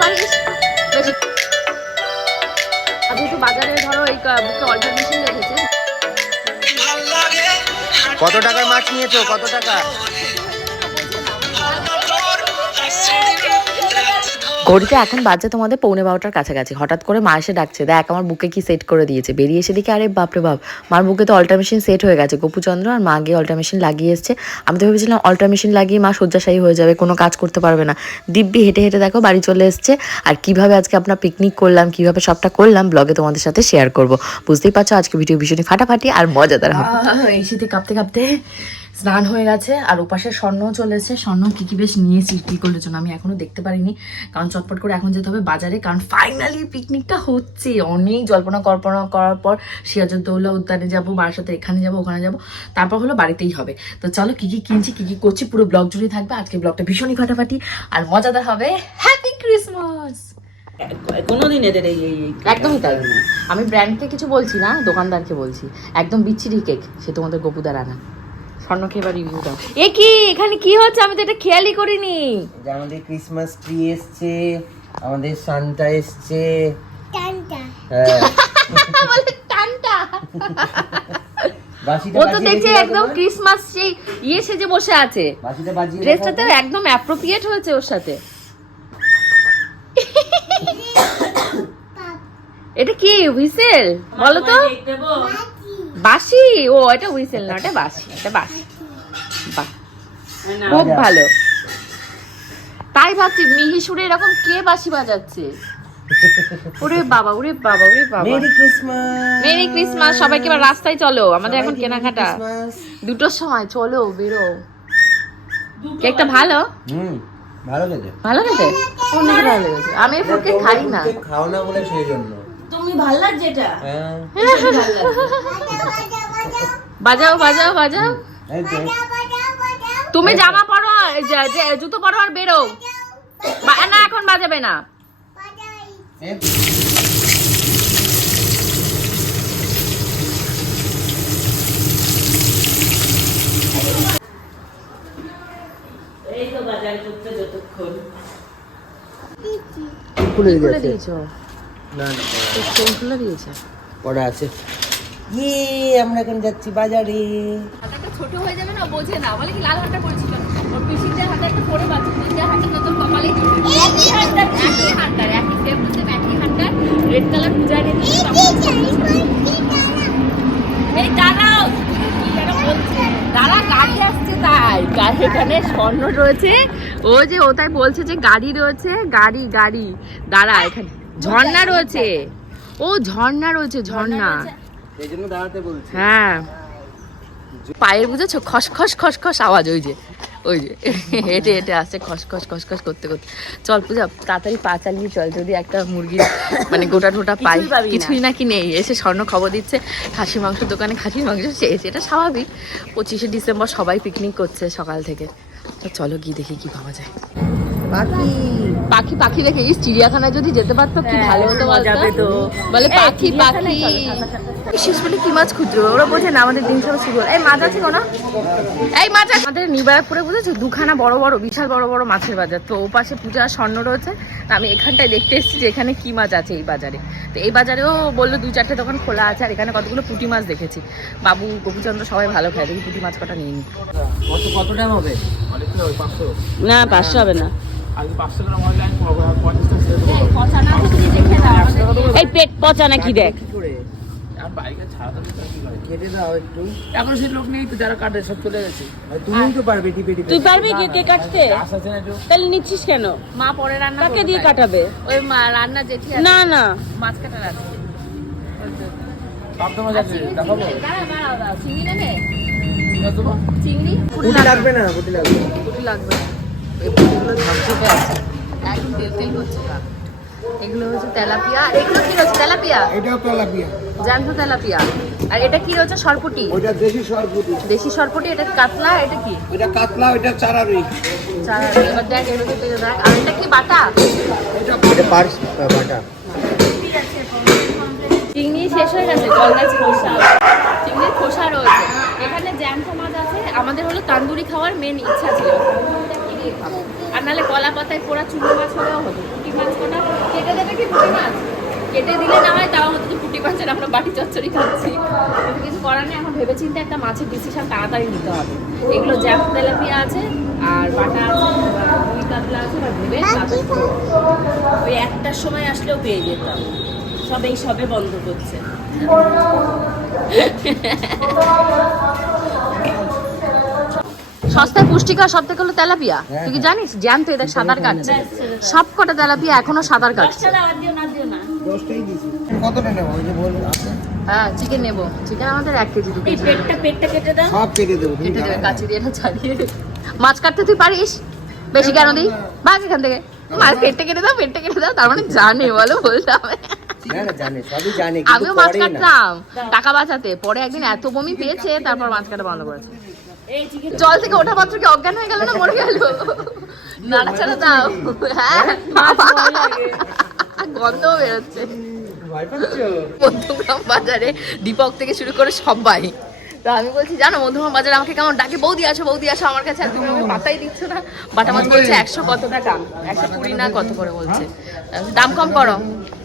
পারিস? বেশি। বাজারে ধরো এই বুকে অল্টার মেশিন কত টাকার মাছ নিয়েছো? কত টাকা? ঘড়িতে এখন বাজে তোমাদের পৌনে বারোটার কাছাকাছি। হঠাৎ করে মা এসে ডাকছে, দেখ, আমার বুকে কি সেট করে দিয়েছে। বেরিয়ে এসে দেখি, আরে বাপরে বাপ, মার বুকে তো অল্টার মেশিন সেট হয়ে গেছে। গোপুচন্দ্র আর মা গিয়ে অল্টার মেশিন লাগিয়ে এসছে। আমি তো ভেবেছিলাম অল্টার মেশিন লাগিয়ে মা শয্যাশায়ী হয়ে যাবে, কোনো কাজ করতে পারবে না। দিব্যি হেঁটে হেঁটে দেখো, বাড়ি চলে এসছে। আর কীভাবে আজকে আপনার পিকনিক করলাম, কীভাবে সবটা করলাম ব্লগে তোমাদের সাথে শেয়ার করব। বুঝতেই পারছ, আজকে ভিডিও ভীষণই ফাটাফাটি আর মজাদার হবে। এই শীতে কাঁপতে কাঁপতে স্নান হয়ে গেছে আর ওপাশে স্বর্ণও চলেছে স্বর্ণ কি কি বেশ নিয়েছি কি করলে জন্য আমি এখনও দেখতে পারিনি। কারণ চটপট করে এখন যেতে হবে বাজারে কারণ ফাইনালি পিকনিকটা হচ্ছে। অনেক জল্পনা কল্পনা করার পর সিরাজউদ্দৌলা উদ্যানে যাব মার সাথে এখানে যাব ওখানে যাব তারপর হলো বাড়িতেই হবে। তো চলো কি কি কিনছি কি কি করছি পুরো ব্লগ জুড়ে থাকবে। আজকে ব্লগটা ভীষণই ফাটাফাটি আর মজাদার হবে হ্যাপি ক্রিসমাস কোনোদিন এদের এই একদমই তাই। আমি ব্র্যান্ডকে কিছু বলছি না দোকানদারকে বলছি। একদম বিচ্ছিরি কেক সে তোমাদের গোপুদার আনা। স্বর্ণকে এবার রিভিউ দাও। এ কি? এখানে কি হচ্ছে? আমি তো এটা খেয়ালই করিনি। আমাদের ক্রিসমাস ট্রি এসছে আমাদের সান্তা এসছে। হ্যাঁ। বলে টানটা ও তো দেখছে একদম ক্রিসমাস সেই ইয়ে সেজে বসে আছে। ড্রেসটা তো একদম অ্যাপ্রোপ্রিয়েট হয়েছে ওর সাথে। এটা কি হুইসেল বলো তো। বাসি? ও এটা হুইসেল না এটা বাসি এটা বাসি। বাহ খুব ভালো। তাই ভাবছি মিহি সুরে এরকম কে বাঁশি বাজাচ্ছে? ওরে বাবা ওরে বাবা ওরে বাবা। Merry Christmas. মেরি ক্রিসমাস সবাইকে এবার রাস্তায় চলো আমাদের এখন কেনাকাটা। দুটোর সময় চলো বেরো। কেকটা ভালো? হুম ভালো খেতে। ভালো খেতে? অনেক ভালো লেগেছে। আমি এই ফুড কেক খাই না। খাও না বলে সেই জন্য। তুমি ভালো লাগছে এটা? হ্যাঁ। বাজাও বাজাও বাজাও। তুমি জামা পরো জুতো পরো আর বেরো। না এখন বাজাবে না। এই এই তো বাজার করতে যতক্ষণ। খুলে খুলে দিয়েছ। না না চেন খুলে দিয়েছে। পড়া আছে। ইয়ে আমরা এখন যাচ্ছি বাজারে। ছোট হয়ে যাবে না বোঝে না। বলে কি লাল পড়েছিল ওর পিসিদের হাতে একটা পরে বাচ্চা পিসিদের নতুন কপালে একই হাঁটার একই একই সেম টু সেম একই রেড কালার পূজায় রেড এই দাঁড়াও। কি যেন বলছে দাঁড়া গাড়ি আসছে তাই। গাড়ি এখানে স্বর্ণ রয়েছে। ও যে ও তাই বলছে যে গাড়ি রয়েছে। গাড়ি গাড়ি। দাঁড়া এখানে। ঝর্ণা রয়েছে। ও ঝর্ণা রয়েছে ঝর্ণা। হ্যাঁ। পায়ের বুঝেছ খস খস খস খস আওয়াজ ওই যে ওই যে হেঁটে হেঁটে আসছে খস খস খস খস করতে করতে। চল পূজা তাড়াতাড়ি পা চালিয়ে চল যদি একটা মুরগি মানে গোটা টোটা পাই কিছুই নাকি নেই। এসে স্বর্ণ খবর দিচ্ছে খাসি মাংস দোকানে খাসির মাংস শেষ এটা স্বাভাবিক। পঁচিশে ডিসেম্বর সবাই পিকনিক করছে সকাল থেকে। তো চলো গিয়ে দেখি কি পাওয়া যায়। পাখি। পাখি পাখি দেখে গেছি চিড়িয়াখানায় যদি যেতে পারতো কি ভালো হতো বলতো? বলে পাখি পাখি। চলো, শেষ বলে কি মাছ খুঁজছো? ওরা বোঝে না আমাদের দিন সব শুরু এই মাছ আছে কোনো? এই মাছ আমাদের নিবারকপুরে বুঝেছ দুখানা বড় বড় বিশাল বড় বড় মাছের বাজার। তো ও পাশে পূজা স্বর্ণ রয়েছে। তা আমি এখানটায় দেখতে এসেছি যে এখানে কি মাছ আছে এই বাজারে। তো এই বাজারেও বলল দুই চারটে দোকান খোলা আছে আর এখানে কতগুলো পুঁটি মাছ দেখেছি। বাবু গোপুচন্দ্র সবাই ভালো খায় দেখি পুঁটি মাছ কটা নিয়ে নি কত কত টাকা হবে? না পাঁচশো হবে না। এই পেট পচা নাকি দেখ? কি করে? কেটে দাও এখন সেই লোক নেই তো যারা কাটে সব চলে গেছে। আর তুমিই তো পারবে টিপে টিপে। তুই পারবি কে কে কাটতে? তাহলে নিচ্ছিস কেন? মা পরে রান্না কাকে দিয়ে কাটাবে? ওই মা রান্না জেঠি না না। মাছ কাটার আছে। পাবদা মাছ আছে দেখাবো? দাঁড়াও, দাঁড়াও, দাঁড়াও। চিংড়ি নেবে? ঠিক আছে তো? চিংড়ি লাগবে। না গুটি লাগবে। না। লাগবে। না। এই ঝকঝকে আছে। একদম তেল তেল করছে গা। এগুলো হচ্ছে তেলাপিয়া। আর এগুলো কি রয়েছে? তেলাপিয়া? এটাও তেলাপিয়া। জ্যান্ত তেলাপিয়া। আর এটা কি রয়েছে? সরপুটি? দেশি সরপুটি। দেশি সরপুটি? এটা কাতলা? এটা কি? ওইটা কাতলা চারা রুই চারা এবার দেখ এগুলো থেকে দেখ। আর এটা কি বাটা? এটা পার্স বাটা। চিংড়ি শেষ হয়ে গেছে খোসা। চিংড়ির খোসা রয়েছে। এখানে জ্যান্ত মাছ আছে। আমাদের হলো তান্দুরি খাওয়ার মেন ইচ্ছা ছিল। আর নাহলে কলা পাতায় পোড়া চুনো মাছ হলেও হতো, পুঁটি মাছ কোনা কেটে দেবে কি পুঁটি মাছ? কেটে দিলে না হয় তাও হতো পুঁটি মাছের আমরা বাটি চচ্চড়ি খাচ্ছি। কিছু করার নেই, এখন ভেবে চিন্তে একটা মাছের ডিসিশন তাড়াতাড়ি নিতে হবে। এগুলো জ্যাম তেলাপিয়া আছে, আর বাটা আছে রুই কাতলা আছে, বা ভেবে ওই একটার সময় আসলেও পেয়ে যেতাম সব এই সবে বন্ধ করছে। সস্তায় পুষ্টিকর সব থেকে হলো তেলাপিয়া। তুই কি জানিস? জ্যান্ত এদের সাঁতার কাটছে। সব কটা তেলাপিয়া এখনও সাঁতার কাটছে। হ্যাঁ চিকেন নেব। চিকেন আমাদের এক কেজি দু কেজি। পেটটা পেটটা কেটে দাও। সব কেটে দেবো কেটে দেবে কাচি দিয়ে না ছাড়িয়ে মাছ কাটতে তুই পারিস? বেশি কেন দিই? এখান থেকে। মাছ পেটটা কেটে দাও পেটটা কেটে দাও তার মানে জানে বলো বলতে হবে। না না জানে সবই জানে কিন্তু আমিও মাছ কাটতাম। টাকা বাঁচাতে। পরে একদিন এত বমি পেয়েছে তারপর মাছ কাটা বন্ধ করেছে। জল থেকে ওঠা মাত্র কি অজ্ঞান হয়ে গেল না মরে গেল নাড়াচাড়া দাও হ্যাঁ গন্ধ বেরোচ্ছে মধ্যমগ্রাম বাজারে দীপক থেকে শুরু করে সবাই তো আমি বলছি জানো মধ্যমগ্রাম বাজারে আমাকে কেমন ডাকে? বৌদি আসো বৌদি আসো আমার কাছে আর তুমি আমাকে পাতাই দিচ্ছ না। বাটা মাছ বলছে একশো কত টাকা একশো কুড়ি না কত করে? বলছে। দাম কম করো।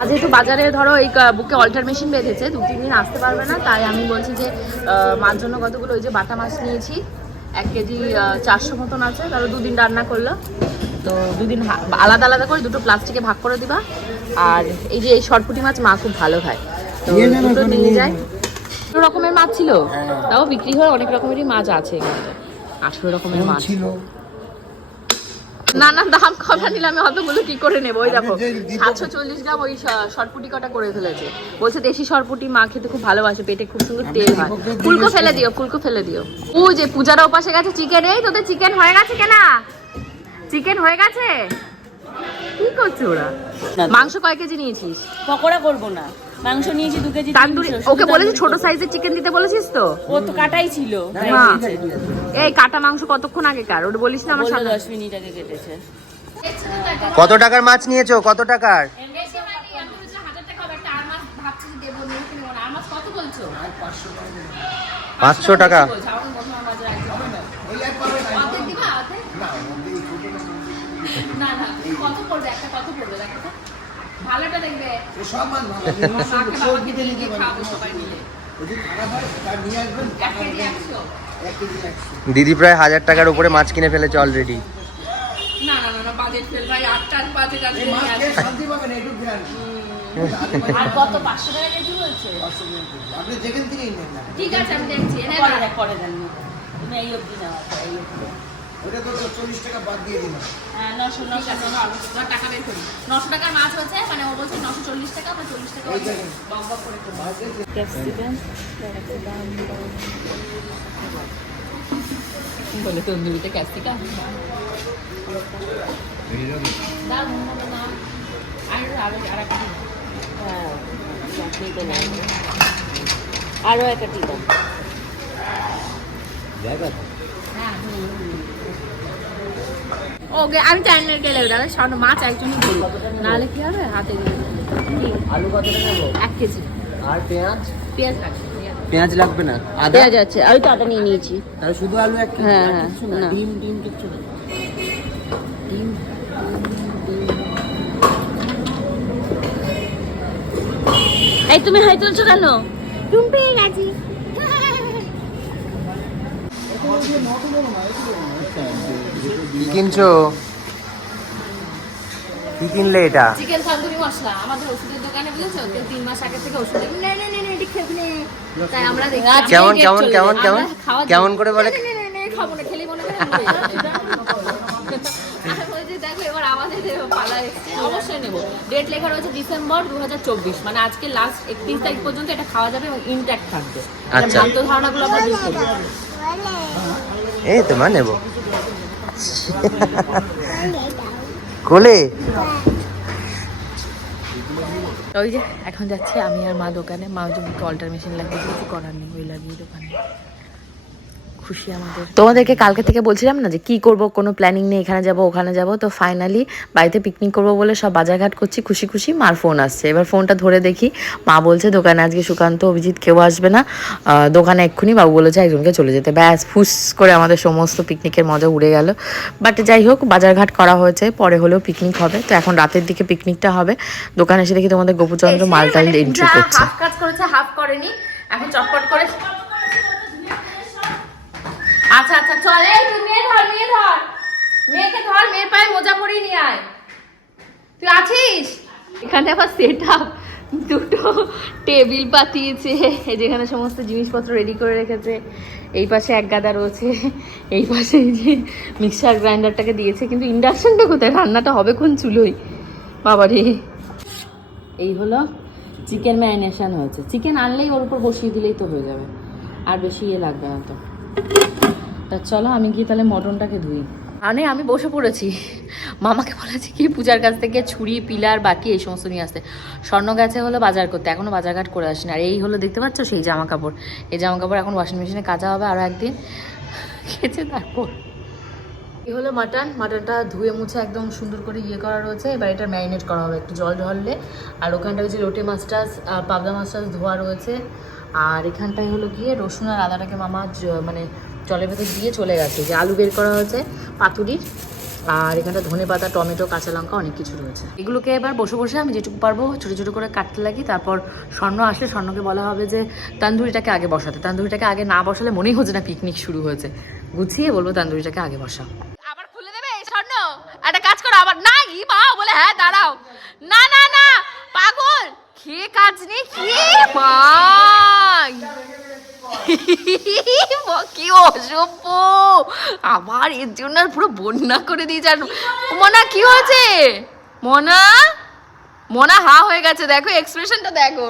আজ যেহেতু বাজারে ধরো এই বুকে অল্টার মেশিন বেঁধেছে দু তিন দিন আসতে পারবে না তাই আমি বলছি যে মার জন্য কতগুলো ওই যে বাটা মাছ নিয়েছি এক কেজি চারশো মতন আছে তাহলে দুদিন রান্না করল। তো দুদিন আলাদা আলাদা করে দুটো প্লাস্টিকে ভাগ করে দিবা। আর এই যে এই শর্টপুটি মাছ মা খুব ভালো খায়। তো নিয়ে দুটো নিয়ে নিয়ে যায়। রকমের মাছ ছিল? তাও বিক্রি হয় অনেক রকমেরই মাছ আছে এখানে। আঠেরো রকমের মাছ। ছিল। না না দাম কটা নিলে অতগুলো কি করে নেব? ওই দেখো সাতশো চল্লিশ গ্রাম ওই শর্টপুটি কটা করে ফেলেছে। বলছে দেশি শর্টপুটি মা খেতে খুব ভালোবাসে পেটে খুব সুন্দর তেল হয়। ফুলকো ফেলে দিও ফুলকো ফেলে দিও। ও যে পূজারা ওপাশে গেছে চিকেন এই তোদের চিকেন হয়ে গেছে কেনা? চিকেন হয়ে গেছে? কি করছে ওরা? মাংস কয় কেজি নিয়েছিস? পকোড়া করব না। মাংস নিয়েছি দু কেজি তান্দুরি ওকে বলেছি ছোট সাইজের চিকেন দিতে বলেছিস তো? ও তো কাটাই ছিল এই কাটা মাংস কতক্ষণ আগেকার? ওটা বলিস না আমার সামনে দশ মিনিট আগে কেটেছে। কত টাকার মাছ নিয়েছো? কত টাকার? পাঁচশো টাকা না না কত পড়বে একটা কত পড়বে দেখো তো ভালোটা দেখবে সব মাছ ভালো মাকে বাবাকে দিয়ে দিয়ে খাব সবাই মিলে যদি খারাপ হয় তার নিয়ে আসবেন। এক কেজি একশো। এক কেজি একশো। দিদি প্রায় হাজার টাকার উপরে মাছ কিনে ফেলেছে অলরেডি না না না না বাজেট ফেল। ভাই আটটার বাজেট আছে এই মাছ খেয়ে শান্তি পাবেন একটু জ্ঞান আর কত? পাঁচশো টাকা কেজি বলছে? আপনি যেখান থেকেই নেন না ঠিক আছে আমি দেখছি। পরে দাও। দেখ পরে দেন। এই অবধি নাও ওটা তো চল্লিশ টাকা বাদ দিয়ে দিলাম। হ্যাঁ নশো নশো টাকা বের করি। টাকার মাছ হচ্ছে মানে ও বলছে নশো চল্লিশ টাকা চল্লিশ টাকা করে। বলে তন্দুরিতে ক্যাপসিকাম? আর একটা দিন। হ্যাঁ ওকে আমি চাইনার গেলে ওটা সামনে মাছ একজনই ধরি নাহলে কি হবে? হাতে আলু কত নেব? এক কেজি। আর পেঁয়াজ? পেঁয়াজ লাগবে পেঁয়াজ। পেঁয়াজ লাগবে না। আদা? পেঁয়াজ আছে আমি তো আটা নিয়ে নিয়েছি। তাহলে শুধু আলু এক কেজি, হ্যাঁ, হ্যাঁ। ডিম ডিম কিচ্ছু না। ডিম এই তুমি হাই তুলছো কেন? তুমি পেয়ে গেছি কি কিনছো? কি কিনলে এটা? চিকেন তন্দুরি মশলা। আমাদের ওষুধের দোকানে বুঝেছ? কেউ তিন মাস আগে থেকে ওষুধ না না না না এটি খেবি না। তাই আমরা দেখি। কেমন কেমন কেমন কেমন? কেমন করে বলে? না, না, না, না, খাব না খেলে মনে হয় দেখো এবার আমাদের পালা অবশ্যই নেব। ডেট লেখা রয়েছে ডিসেম্বর দু হাজার চব্বিশ। মানে আজকে লাস্ট একত্রিশ তারিখ পর্যন্ত এটা খাওয়া যাবে এবং ইনট্যাক্ট থাকবে। এটা আচ্ছা। ভ্রান্ত ধারণাগুলো আমরা দূর করব এই তো, মা নেব। কোলে? ওই যে, এখন যাচ্ছি আমি আর মা দোকানে। মা জমিকে অল্টার মেশিন লাগিয়ে দিয়েছি, করার নেই, ওই লাগিয়ে দোকানে। খুশি আমাদের। তোমাদেরকে কালকে থেকে বলছিলাম না যে কি করব কোনো প্ল্যানিং নেই এখানে যাব ওখানে যাব তো ফাইনালি বাড়িতে পিকনিক করব বলে সব বাজারঘাট করছি খুশি খুশি মার ফোন আসছে। এবার ফোনটা ধরে দেখি মা বলছে দোকানে আজকে সুকান্ত অভিজিৎ কেউ আসবে না। দোকানে এক্ষুনি বাবু বলেছে একজনকে চলে যেতে। ব্যাস ফুস করে আমাদের সমস্ত পিকনিকের মজা উড়ে গেল। বাট যাই হোক বাজারঘাট করা হয়েছে পরে হলেও পিকনিক হবে। তো এখন রাতের দিকে পিকনিকটা হবে। দোকানে এসে দেখি তোমাদের গোপুচন্দ্র মালটাল এন্ট্রি করছে। হাফ কাজ করেছে হাফ করেনি এখন চটপট করে আচ্ছা আচ্ছা চল। এই তুই মেয়ে ধর মেয়ে ধর। মেয়েকে ধর, মেয়ের পায়ে মোজা পরিয়ে নিয়ে আয়। তুই আছিস? এখানে আবার সেট আপ দুটো টেবিল পাতিয়েছে যেখানে সমস্ত জিনিসপত্র রেডি করে রেখেছে। এই পাশে এক গাদা রয়েছে, এই পাশে এই যে মিক্সার গ্রাইন্ডারটাকে দিয়েছে। কিন্তু ইন্ডাকশানটা কোথায়? রান্নাটা হবে কোন চুলোই বাবারে এই হলো চিকেন ম্যারিনেশন হয়েছে। চিকেন আনলেই ওর উপর বসিয়ে দিলেই তো হয়ে যাবে। আর বেশি ইয়ে লাগবে না তো। তা চলো আমি গিয়ে তাহলে মটনটাকে ধুই। মানে আমি বসে পড়েছি। মামাকে বলেছি কি পূজার কাছ থেকে ছুরি, পিলার, বাকি এই সমস্ত নিয়ে আসতে। স্বর্ণ গেছে হলো বাজার করতে, এখনও বাজারঘাট করে আসেনি। আর এই হলো দেখতে পাচ্ছ সেই জামা কাপড়। এই জামা কাপড় এখন ওয়াশিং মেশিনে কাচা হবে আরও একদিন। খেয়েছে তারপর। এই হলো মাটন। মাটনটা ধুয়ে মুছে একদম সুন্দর করে ইয়ে করা রয়েছে। এবার এটা ম্যারিনেট করা হবে, একটু জল ঢললে। আর ওখানটা হচ্ছে লোটে মাছটা পাবদা মাছটা ধোয়া রয়েছে। আর এখানটায় হলো গিয়ে রসুন আর আদাটাকে মামা মানে জলের ভেতর দিয়ে চলে গেছে, যে আলু বের করা হয়েছে, পাতুরির। আর এখানটা ধনে পাতা, টমেটো, কাঁচা লঙ্কা অনেক কিছু রয়েছে। এগুলোকে এবার বসে বসে আমি যেটুকু পারব, ছোটো ছোটো করে কাটতে লাগি, তারপর স্বর্ণ আসলে স্বর্ণকে বলা হবে যে তান্দুরিটাকে আগে বসাতে। তান্দুরিটাকে আগে না বসালে মনেই হচ্ছে না পিকনিক শুরু হয়েছে। গুছিয়ে বলব তান্দুরিটাকে আগে বসা আবার খুলে দেবে স্বর্ণ? একটা কাজ করো, আবার না বলে হ্যাঁ দাঁড়াও। না না না, পাগল! খেয়ে কাজ নেই খেয়ে মা কি অসভ্য। আবার এর জন্য পুরো বন্যা করে দিয়েছে। আর মনা, কি হয়েছে? মনা? মনা হা হয়ে গেছে। দেখো এক্সপ্রেশনটা দেখো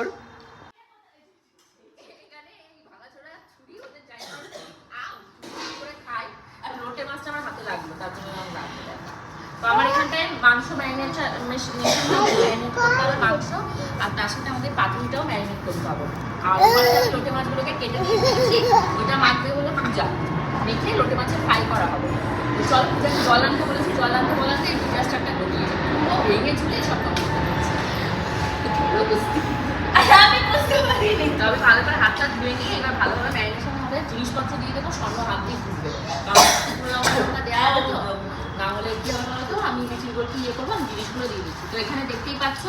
আমার এখানটায় মাংস ম্যারিনেট ম্যারিনেট করতে হবে মাংস আর তার সাথে আমাদের পাতুরিটাও ম্যারিনেট করতে হবে আর লোটে মাছগুলোকে কেটে দিয়ে ওটা মাখবে হলো পূজা। মেখে লোটে মাছের ফ্রাই করা হবে। চল পূজাকে জল আনতে বলেছি জল আনতে বলাতে এই একটা গলিয়ে ও ভেঙে চুলে সব করে। পুরো আমি বুঝতে পারিনি। তবে ভালো করে হাতটা ধুয়ে নিয়ে এবার ভালোভাবে ম্যারিনেশন হবে। জিনিসপত্র দিয়ে দেবো স্বর্ণ হাত দিয়ে খুঁজবে কারণ দেওয়া হবে তো না হলে কি হবে বলতো? আমি মিষ্টিগুলোকে ইয়ে করব? আমি জিনিসগুলো দিয়ে দিচ্ছি। তো এখানে দেখতেই পাচ্ছ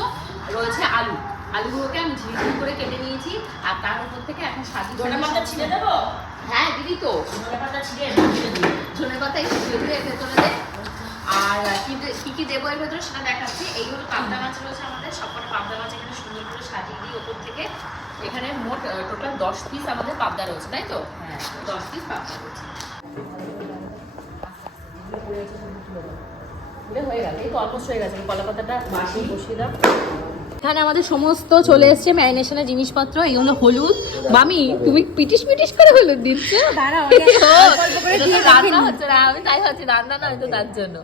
রয়েছে আলু। আলুগুলোকে আমি ঝিরি ঝিরি করে কেটে নিয়েছি আর তার উপর থেকে এখন সাজিয়ে ধনে পাতা ছিঁড়ে দেবো? হ্যাঁ দিদি তো। ধনে পাতা ছিঁড়ে ছিঁড়ে ধনে পাতা একটু এর ভেতরে দে আর কি কি কি দেবো এর ভেতরে সেটা দেখাচ্ছি। এই হলো পাবদা মাছ রয়েছে আমাদের। সবকটা পাবদা মাছ এখানে সুন্দর করে সাজিয়ে দিই ওপর থেকে। এখানে মোট টোটাল দশ পিস আমাদের পাবদা রয়েছে তাই তো? হ্যাঁ। দশ পিস পাবদা রয়েছে। পুরো হয়ে গেল এই তো অলমোস্ট হয়ে গেছে। কলা পাতাটা বসিয়ে দাও। এখানে আমাদের সমস্ত চলে এসেছে ম্যারিনেশনের জিনিসপত্র এই হলো হলুদ। মামি তুমি পিটিস পিটিস করে হলুদ দিচ্ছ? রান্না হচ্ছে না আমি তাই হচ্ছে রান্না না হয়তো তার জন্য।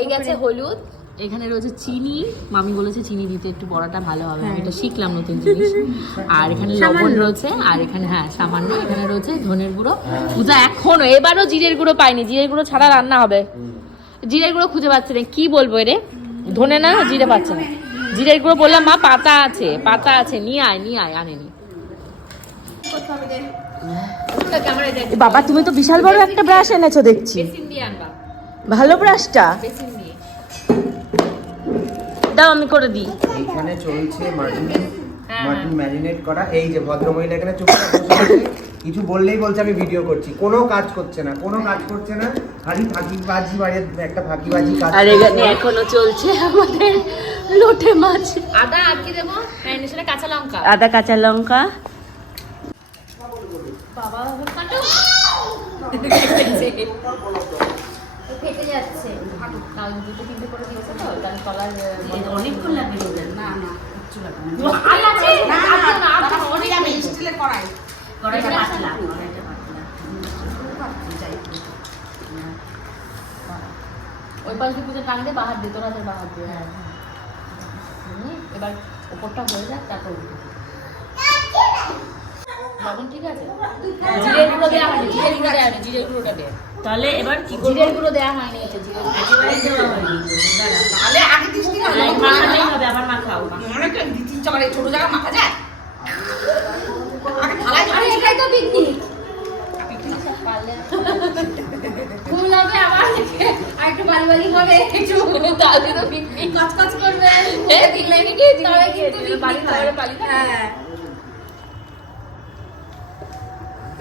এই গেছে হলুদ এখানে রয়েছে চিনি। মামি বলেছে চিনি দিতে একটু বড়াটা ভালো হবে আমি এটা শিখলাম নতুন জিনিস। আর এখানে লবণ রয়েছে আর এখানে হ্যাঁ সামান্য এখানে রয়েছে ধনের গুঁড়ো। পূজা এখনও এবারও জিরের গুঁড়ো পাইনি জিরের গুঁড়ো ছাড়া রান্না হবে। জিরের গুঁড়ো খুঁজে পাচ্ছে না। কি বলব রে ধনে না জিরে পাচ্ছে না। জিরের গুঁড়ো বললাম মা পাতা আছে পাতা আছে নিয়ে আয় নিয়ে আয় আনেনি। বাবা তুমি তো বিশাল বড় একটা ব্রাশ এনেছো দেখছি। ভালো ব্রাশটা? দাও আমি করে দিই। এইখানে চলছে মাটন হ্যাঁ, মাটন ম্যারিনেট করা। এই যে ভদ্রমহিলা এখানে আছে। কিছু বললেই বলছে আমি ভিডিও করছি। কোনো কাজ করছে না কোনো কাজ করছে না। খালি ফাঁকিবাজি বাড়ির একটা ফাঁকিবাজি কাজ আর এখানে এখনও চলছে আমাদের লোটে মাছ। আদা আর কি দেবো? ম্যারিনেশনে কাঁচা লঙ্কা। আদা কাঁচা লঙ্কা। বাবা ফেটে যাচ্ছে। তাও দুটো তিনটে করে দিয়েছে তো তাহলে তলার অনেকক্ষণ লাগবে না। অনেক কড়াই কড়াইটা পাতলা। কড়াইটা পাতলা। ওই পাশ দিয়ে পুজো টাঙলে বাহার দিয়ে তোরা তোর বাহার দিয়ে হ্যাঁ। এবার ওপরটা হয়ে যাক তারপর ঠিক আছে? জিরের গুঁড়ো দেওয়া হয়নি জিরের গুঁড়ো দেওয়া হয়নি জিরের গুঁড়োটা দে। তাহলে এবার কি করব? গুঁড়ো দেওয়া হয়নি এটা জিরের গুঁড়ো। একেবারে দেওয়া হয়নি দাঁড়া। তাহলে আগে দিস না? এই হবে আবার মাখাও অনেক ছোট জায়গা মাখা যায়? আরে এটাই তো পিকনিক ঘুম লাগবে আবার। আর একটু বালি বালি হবে একটু তাহলে তো পিকনিক কাজ কাজ করবে। হ্যাঁ পিকনিকে তবে কিন্তু পিকনিক করে পালি হ্যাঁ।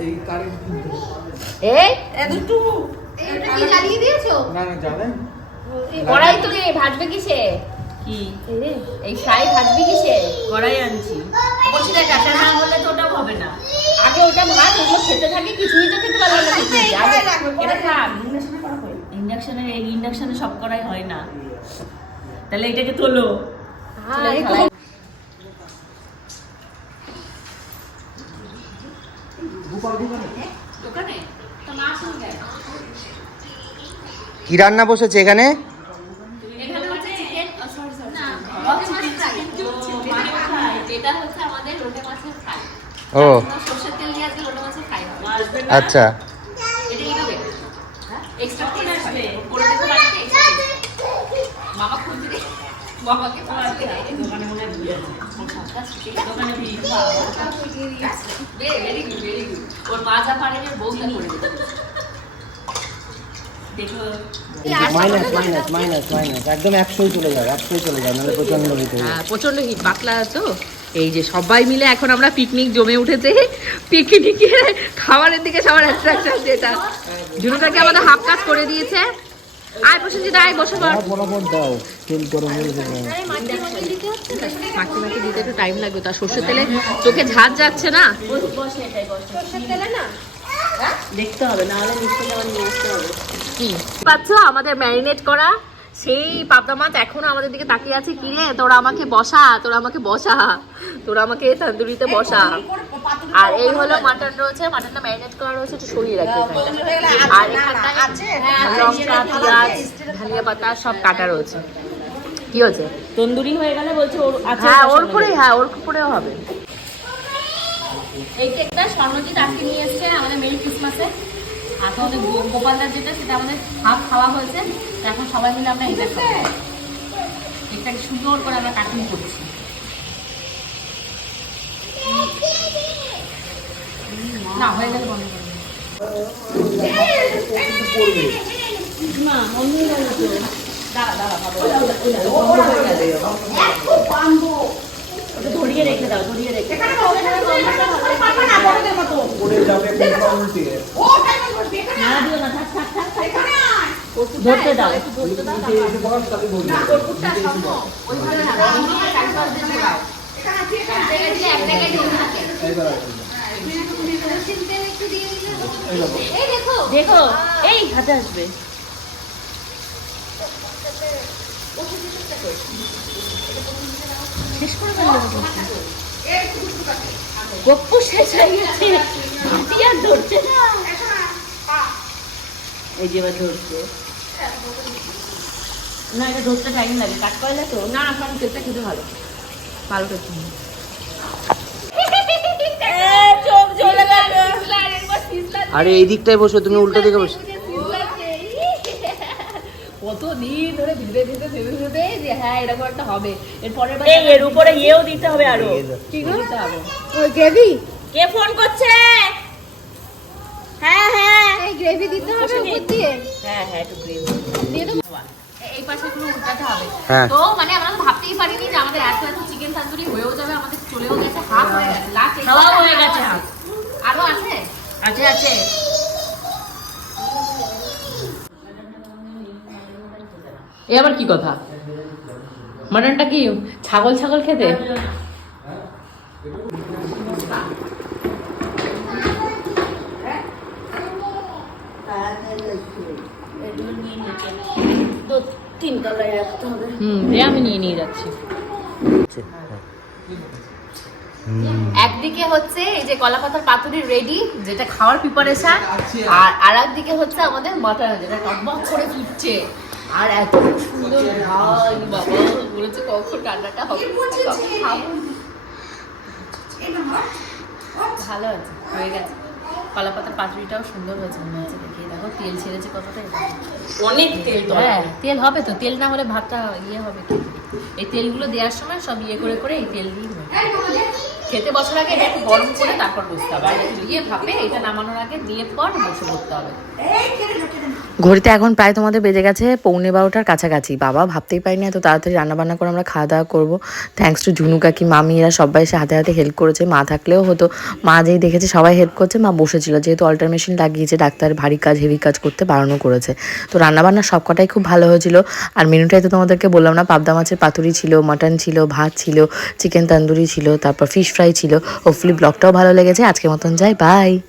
এই কারেন্ট এই? এ এটা কি জ্বালিয়ে দিয়েছ? না না যাবেন কড়াই তো রে ভাজবে কিসে? কি? এই ফ্রাই ভাজবি কিসে? কড়াই আনছি। বলছি দেখ এটা না হলে তো ওটাও হবে না। আগে ওটা ভাত ওগুলো খেতে থাকে কিছুই তো খেতে পারলাম না। এটা থাক। ইন্ডাকশনে এই ইন্ডাকশনে সব করাই হয় না। তাহলে এটাকে তোলো। হ্যাঁ, কি রান্না বসেছে এখানে হচ্ছে চিকেন সরি সরি না এটা হচ্ছে আমাদের লোটে মাছের ফ্রাই ও সর্ষের তেল দিয়ে আজকে লোটে মাছের ফ্রাই হবে আসবে না আচ্ছা এটা এইভাবে এক্সট্রা তেল আসবে করে দিতে বাড়িতে মামা খুঁজে দে বাবাকে খুঁজে দে দোকানে মনে হয় ভুলে আছে দোকানে ভিড় ভেরি গুড ভেরি গুড ওর মা যা পারেন এর বউটা করে দিতে দেখো। Minus minus minus minus. একদম একশোই চলে যাবে একশোই চলে যাবে নাহলে প্রচণ্ড হ্যাঁ প্রচণ্ড হিট। পাতলা তো? এই যে সবাই মিলে এখন আমরা পিকনিক জমে উঠেছে। পিকনিকের খাবারের দিকে সবার অ্যাট্রাকশন যেটা। জুনুটাকে আমাদের হাফ কাজ করে দিয়েছে। আয় প্রসেনজিৎ আয় বসে পড় বরাবর দাও। তেল গরম হয়ে যাবে মাখি মাখি দিতে একটু টাইম লাগবে। তার সর্ষের তেলে চোখে ঝাঁজ যাচ্ছে না? দেখতে হবে নিশ্চয়ই কি? পাচ্ছ আমাদের ম্যারিনেট করা? সেই পাবদা মাছ এখনও আমাদের দিকে তাকিয়ে আছে। কি রে তোরা আমাকে বসা তোরা আমাকে বসা তোরা আমাকে তন্দুরিতে বসা। আর এই হলো মাটন রয়েছে মাটনটা ম্যারিনেট করা রয়েছে একটু সরিয়ে রাখি এখানটায়। আর এখানটায় লঙ্কা পেঁয়াজ ধনিয়া পাতা সব কাটা রয়েছে। কি হচ্ছে তন্দুরি হয়ে গেলে বলছে ওর হ্যাঁ ওর সঙ্গে। হ্যাঁ ওর উপরেও হবে। এই কেকটা স্বর্ণজিৎ আজকে নিয়ে এসছে আমাদের মেরি ক্রিসমাসে। আর তোমাদের গোপালদার যেটা সেটা আমাদের হাফ খাওয়া হয়েছে এখন সবাই মিলে আমরা এটা খাব কেকটাকে সুন্দর করে আমরা কাটিং করছি না হয়ে গেলে বন্ধ দাঁড়া দাঁড়া ওটা ধরিয়ে রেখে দাও ধরিয়ে রেখে না না থাক থাক থাক ধরতে দেখো। এই হাতে আসবে। শেষ করে ফেলল গপ্পু শেষ হয়ে গেছে। আর ধরছে না। এই যে এবার ধরছে। না এটা ধরতে টাইম লাগে। কাট করলে তো? না সব কেকটা খেতে ভালো। ভালো খেতে আরে এই দিকটায় বসো তুমি উল্টো দিকে বসো। কত দিন ধরে ভেবে ভেবে ভেবে ভেবে যে হ্যাঁ এরকম একটা হবে। এরপরে এই এর উপরে ইয়েও দিতে হবে আরও। কি দিতে হবে? কে ফোন করছে? হ্যাঁ হ্যাঁ। এই গ্রেভি দিতে হবে উপর দিয়ে। হ্যাঁ হ্যাঁ একটু গ্রেভি। দিয়ে দেবো। এই পাশে গুলো উল্টাতে হবে। হ্যাঁ। তো মানে আমরা ভাবতেই পারিনি যে আমাদের এত এত চিকেন তান্দুরি হয়েও যাবে আমাদের চলেও গেছে হাফ হয়ে গেছে লাস্ট হয়ে গেছে half। আরও আছে? আছে আছে। এ আবার কি কথা? মাটনটা কি ছাগল ছাগল খেতে? আমি নিয়ে নিয়ে যাচ্ছি। একদিকে হচ্ছে এই যে কলা পাতার পাতুরি রেডি যেটা খাওয়ার প্রিপারেশন আর আর একদিকে হচ্ছে আমাদের মাটন যেটা টকবক করে ফুটছে। আর এত সুন্দর ভাই বাবা বলেছে কখন রান্নাটা হবে খাব। ভালো আছে হয়ে গেছে। কলা পাতার পাতুরিটাও সুন্দর হয়েছে মনে হচ্ছে দেখিয়ে দেখো তেল ছেড়েছে কতটা। অনেক তেল তো হ্যাঁ তেল হবে তো তেল না হলে ভাতটা ইয়ে হবে কি? এই তেলগুলো দেওয়ার সময় সব ইয়ে করে করে এই তেল দিয়ে খেতে বছর আগে একটু গরম করে তারপর বসতে হবে। আর ইয়ে ভাপে এটা নামানোর আগে দিয়ে পর বসে করতে হবে। ঘড়িতে এখন প্রায় তোমাদের বেজে গেছে পৌনে বারোটার কাছাকাছি। বাবা ভাবতেই পারিনি এত তাড়াতাড়ি রান্নাবান্না করে আমরা খাওয়া দাওয়া করব। থ্যাঙ্কস টু ঝুনু কাকি মামি এরা সবাই এসে হাতে হাতে হেল্প করেছে। মা থাকলেও হতো মা যেই দেখেছে সবাই হেল্প করছে মা বসেছিল। যেহেতু অল্টার মেশিন লাগিয়েছে ডাক্তার ভারী কাজ হেভি কাজ করতে বারণও করেছে। তো রান্নাবান্না সব কটাই খুব ভালো হয়েছিল। আর মেনুটাই তো তোমাদেরকে বললাম না, পাবদা মাছের পাতুরি ছিল, মাটন ছিল, ভাত ছিল, চিকেন তান্দুরি ছিল, তারপর ফিশ ফ্রাই ছিল। হোপফুলি ব্লগটাও ভালো লেগেছে। আজকের মতন যাই বাই